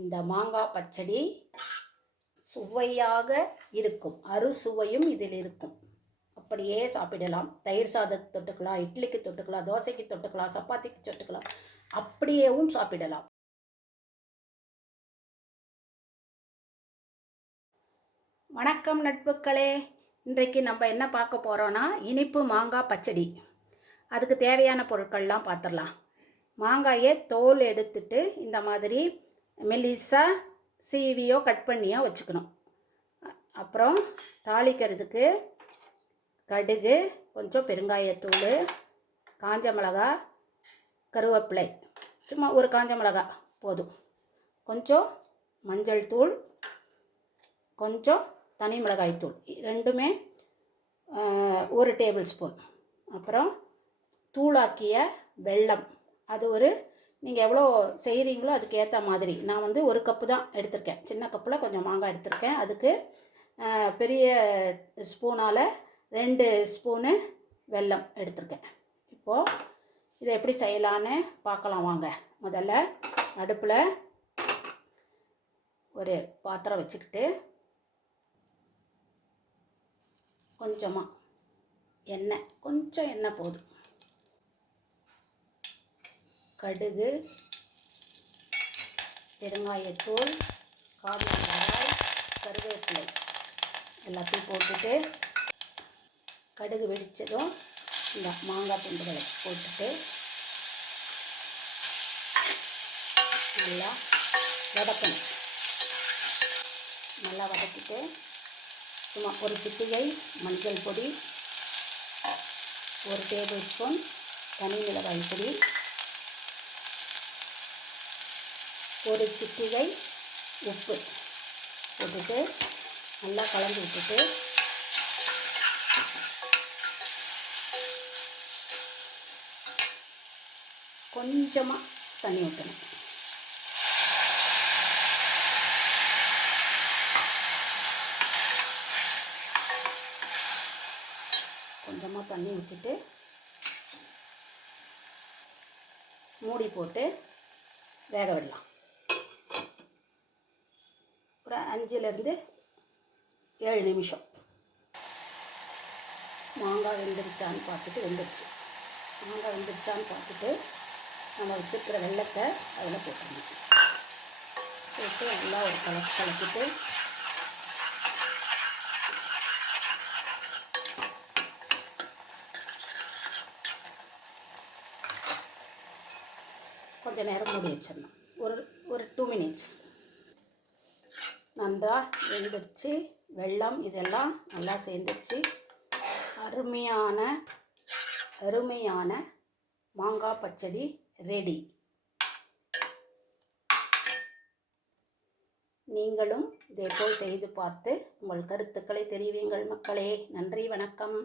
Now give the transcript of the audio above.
இந்த மாங்காய் பச்சடி சுவையாக இருக்கும். அறுசுவையும் இதில் இருக்கும். அப்படியே சாப்பிடலாம். தயிர் சாதத்துக்கு தொட்டுக்கலாம், இட்லிக்கு தொட்டுக்கலாம், தோசைக்கு தொட்டுக்கலாம், சப்பாத்திக்கு தொட்டுக்கலாம், அப்படியேவும் சாப்பிடலாம். வணக்கம் நட்புக்களே. இன்றைக்கு நம்ம என்ன பார்க்க போகிறோன்னா இனிப்பு மாங்காய் பச்சடி. அதுக்கு தேவையான பொருட்கள்லாம் பார்த்துடலாம். மாங்காயை தோல் எடுத்துட்டு இந்த மாதிரி மெலிசாக சீவியோ கட் பண்ணியோ வச்சுக்கணும். அப்புறம் தாளிக்கிறதுக்கு கடுகு, கொஞ்சம் பெருங்காயத்தூள், காஞ்ச மிளகா, கருவேப்பிலை, சும்மா ஒரு காஞ்ச மிளகா போதும், கொஞ்சம் மஞ்சள் தூள், கொஞ்சம் தனி மிளகாய் தூள், ரெண்டுமே 1 டேபிள் ஸ்பூன். அப்புறம் தூளாக்கிய வெல்லம், அது நீங்கள் எவ்வளோ செய்கிறீங்களோ அதுக்கு ஏற்ற மாதிரி. நான் 1 கப்பு தான் எடுத்திருக்கேன். சின்ன கப்பில் கொஞ்சம் மாங்காய் எடுத்திருக்கேன். அதுக்கு பெரிய ஸ்பூனால் 2 ஸ்பூனு வெல்லம் எடுத்திருக்கேன். இப்போது இதை எப்படி செய்யலான்னு பார்க்கலாம் வாங்க. முதல்ல அடுப்பில் ஒரு பாத்திரம் வச்சுக்கிட்டு கொஞ்சமாக எண்ணெய், கொஞ்சம் எண்ணெய் போதும். கடுகு, பெருங்காயத்தூள், காஞ்ச மிளகாய், கருவேப்பிலை எல்லாத்தையும் போட்டுட்டு கடுகு வெடித்ததும் இந்த மாங்காய் துண்டுகளை போட்டுட்டு நல்லா வதக்கணும். நல்லா வதக்கிட்டு சும்மா ஒரு சிட்டிகை மஞ்சள் பொடி, 1 டேபிள் ஸ்பூன் தனி மிளகாய் பொடி, 1 சிட்டிகை உப்பு போட்டுட்டு நல்லா கலந்து விட்டுட்டு கொஞ்சமாக தண்ணி ஊற்றணும். கொஞ்சமாக தண்ணி ஊற்றிட்டு மூடி போட்டு வேக விடலாம். ஒரு 5லேருந்து 7 நிமிஷம். மாங்காய் வெந்துருச்சான்னு பார்த்துட்டு மாங்காய் வெந்துருச்சான்னு பார்த்துட்டு நம்ம வச்சுருக்கிற வெல்லத்தை அதில் போட்டுடணும். போட்டு நல்லா ஒரு கலக்கிட்டு கொஞ்சம் நேரம் மூடி வச்சிடணும். ஒரு 2 மினிட்ஸ். நல்லா வெந்துருச்சு. வெல்லம் இதெல்லாம் நல்லா சேர்ந்துருச்சு. அருமையான மாங்காய் பச்சடி ரெடி. நீங்களும் இதேபோல் செய்து பார்த்து உங்கள் கருத்துக்களை தெரிவியுங்கள் மக்களே. நன்றி, வணக்கம்.